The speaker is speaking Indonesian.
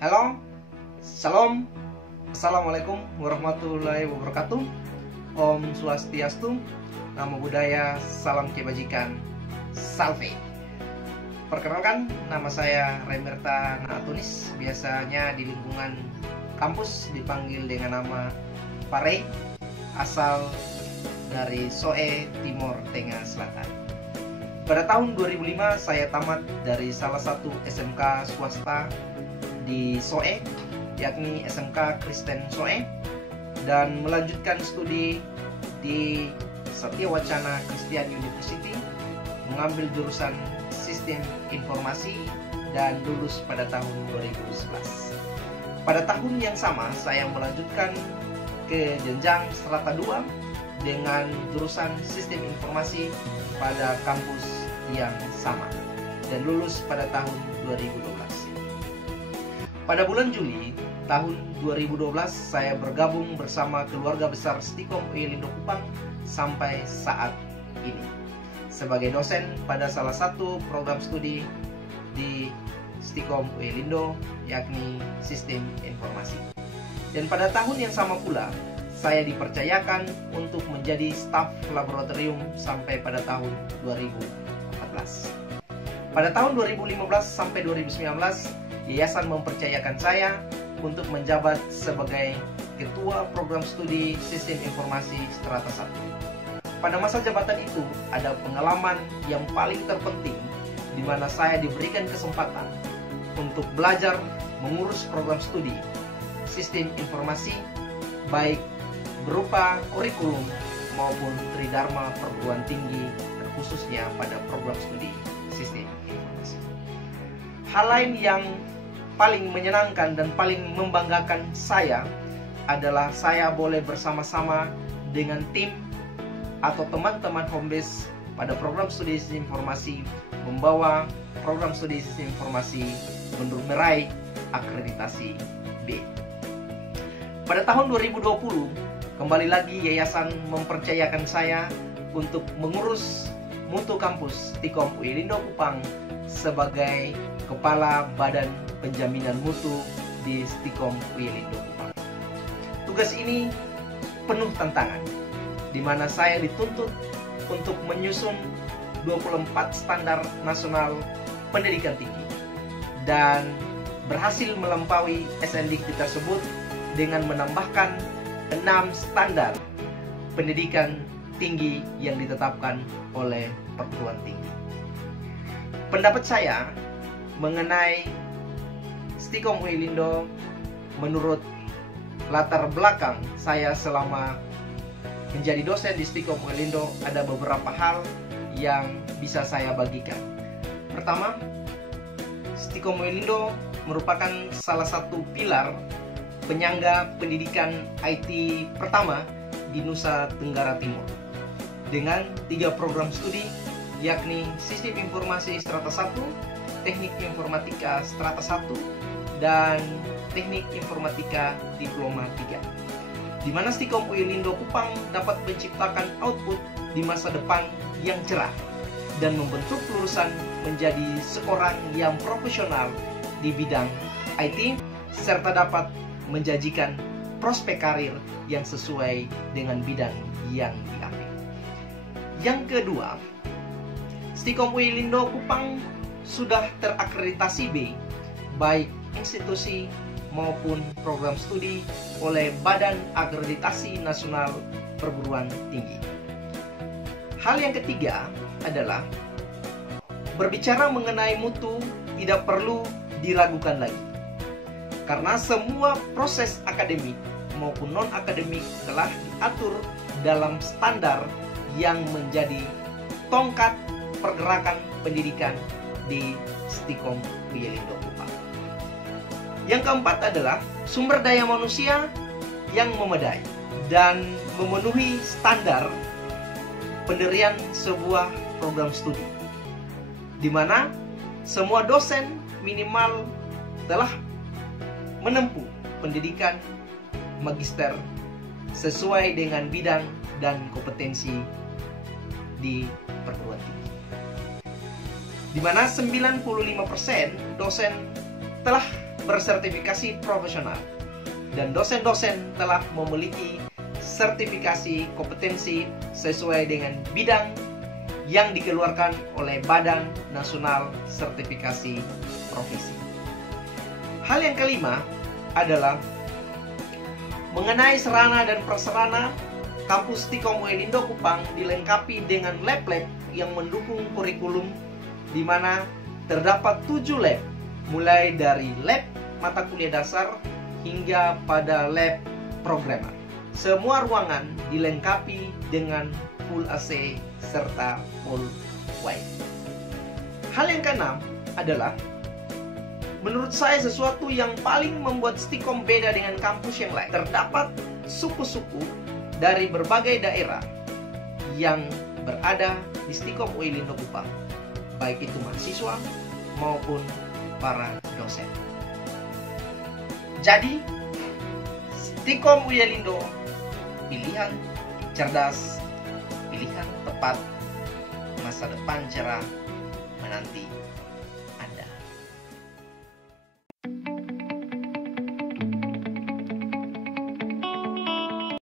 Halo, Shalom, Assalamualaikum warahmatullahi wabarakatuh. Om Swastiastu, Namo Buddhaya, Salam Kebajikan, Salve. Perkenalkan, nama saya Remerta Naatunis. Biasanya di lingkungan kampus dipanggil dengan nama Pare, asal dari Soe, Timur Tengah Selatan. Pada tahun 2005 saya tamat dari salah satu SMK swasta di Soe, yakni SMK Kristen Soe, dan melanjutkan studi di Satya Wacana Christian University, mengambil jurusan Sistem Informasi dan lulus pada tahun 2011. Pada tahun yang sama saya melanjutkan ke jenjang strata 2 dengan jurusan Sistem Informasi pada kampus yang sama dan lulus pada tahun 2012. Pada bulan Juli tahun 2012 saya bergabung bersama keluarga besar Stikom UI Lindo Kupang sampai saat ini sebagai dosen pada salah satu program studi di Stikom UI Lindo, yakni Sistem Informasi. Dan pada tahun yang sama pula saya dipercayakan untuk menjadi staf laboratorium sampai pada tahun 2014. Pada tahun 2015 sampai 2019 Yayasan mempercayakan saya untuk menjabat sebagai Ketua Program Studi Sistem Informasi Strata 1. Pada masa jabatan itu ada pengalaman yang paling terpenting di mana saya diberikan kesempatan untuk belajar mengurus program studi Sistem Informasi baik berupa kurikulum maupun tridharma perguruan tinggi, terkhususnya pada program studi Sistem Informasi. Hal lain yang paling menyenangkan dan paling membanggakan saya adalah saya boleh bersama-sama dengan tim atau teman-teman homebase pada program studi Sistem Informasi membawa program studi Sistem Informasi meraih akreditasi B. Pada tahun 2020 kembali lagi Yayasan mempercayakan saya untuk mengurus mutu kampus Stikom UI Lindo Kupang sebagai Kepala Badan Penjaminan Mutu di Stikom UI Lindo Kupang. Tugas ini penuh tantangan, di mana saya dituntut untuk menyusun 24 standar nasional pendidikan tinggi dan berhasil melampaui SNDikti tersebut dengan menambahkan 6 standar pendidikan tinggi yang ditetapkan oleh perguruan tinggi. Pendapat saya mengenai Stikom UI Lindo menurut latar belakang saya selama menjadi dosen di Stikom UI Lindo ada beberapa hal yang bisa saya bagikan. Pertama, Stikom UI Lindo merupakan salah satu pilar penyangga pendidikan IT pertama di Nusa Tenggara Timur dengan 3 program studi, yakni Sistem Informasi Strata 1, Teknik Informatika Strata 1, dan Teknik Informatika Diploma 3, di mana Stikom UI Lindo Kupang dapat menciptakan output di masa depan yang cerah dan membentuk lulusan menjadi seorang yang profesional di bidang IT serta dapat menjanjikan prospek karir yang sesuai dengan bidang yang diambil. Yang kedua, Stikom UI Lindo Kupang sudah terakreditasi B, baik institusi maupun program studi oleh Badan Akreditasi Nasional Perguruan Tinggi. Hal yang ketiga adalah berbicara mengenai mutu tidak perlu diragukan lagi, karena semua proses akademik maupun non-akademik telah diatur dalam standar yang menjadi tongkat pergerakan pendidikan di Stikom UI Lindo Kupang. Yang keempat adalah sumber daya manusia yang memadai dan memenuhi standar pendirian sebuah program studi, di mana semua dosen minimal telah menempuh pendidikan magister sesuai dengan bidang dan kompetensi di perguruan tinggi, di mana 95% dosen telah bersertifikasi profesional dan dosen-dosen telah memiliki sertifikasi kompetensi sesuai dengan bidang yang dikeluarkan oleh Badan Nasional Sertifikasi Profesi. Hal yang kelima adalah mengenai sarana dan prasarana. Kampus Stikom UI Lindo Kupang dilengkapi dengan lab-lab yang mendukung kurikulum, di mana terdapat 7 lab, mulai dari lab mata kuliah dasar hingga pada lab programmer. Semua ruangan dilengkapi dengan full AC serta full wifi. Hal yang keenam adalah menurut saya sesuatu yang paling membuat Stikom beda dengan kampus yang lain. Terdapat suku-suku dari berbagai daerah yang berada di Stikom UI Lindo Kupang, baik itu mahasiswa maupun para dosen. Jadi, Stikom UI Lindo, pilihan cerdas, pilihan tepat, masa depan cerah menanti.